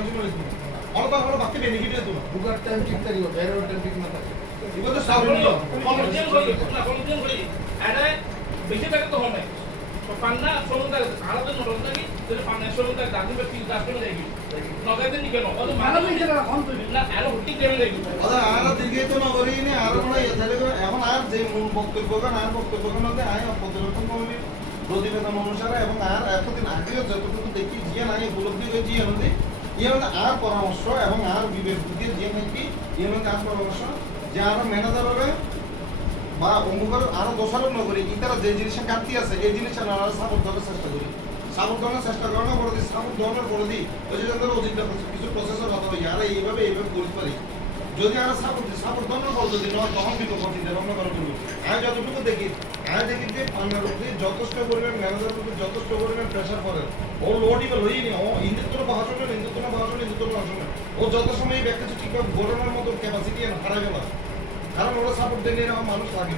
consumerism অনতা হলো বাকি benefit তো বুকার টাইম ঠিক থাকিব বেরোর টাইম ঠিক না থাকে এগুলো তো সব হলো কমার্শিয়াল করি না কমার্শিয়াল করি এটা বেশি টাকা তো হয় না তো পান্না সমুদ্র আলাদা নরম নাকি তাহলে পান্না সমুদ্র দাদি বা তিন কাজ করে দেখি নগাতে নি কেন অত ভালো হইছে না কোন তুই না আরো হুটি কেন দেখি আদা আর দিকে তো না করি নি আর বড় এথালে এখন আর যে মূল বক্তব্যগান আর বক্তব্যগান মধ্যে আয় পর্যবেক্ষণ কমিটি প্রতিবেদন অনুসারে এবং আর এতদিন আগেও যতটুকু দেখি জিয়া নাই উপলব্ধি করে জিয়া নদী ইয়ে আর পরামর্শ এবং আর বিবেক দিয়ে জিয়া নাকি ইয়ে আর পরামর্শ যে আরো ম্যানেজার হবে বা অমুকের আরো দোষারোপ না করি ইতারা যে জিনিসের ঘাটতি আছে এই জিনিসটা আমরা সাপোর্ট দেওয়ার চেষ্টা করি সাপোর্ট দেওয়ার চেষ্টা করানো করে দিই সাপোর্ট দেওয়ানোর করে দিই ওই যে আমাদের অতীত কিছু প্রসেসর কথা বলি আর এইভাবে করতে পারি যদি আর সাপোর্ট দেওয়ানোর করে যদি নয় তখন কিন্তু কঠিন আমরা করে করবো আমি যতটুকু দেখি যে পান্নার উপরে যথেষ্ট পরিমাণ ম্যানেজার উপরে যথেষ্ট পরিমাণ প্রেশার করে ও লোডিবল হয়নি ও হিন্দুত্ব ভাষণ ও যত সময় এই ব্যক্তি ঠিকভাবে গড়ানোর মতো ক্যাপাসিটি হারা গেল কারণ ওরা সাপোর্ট দিলে মানুষ লাগে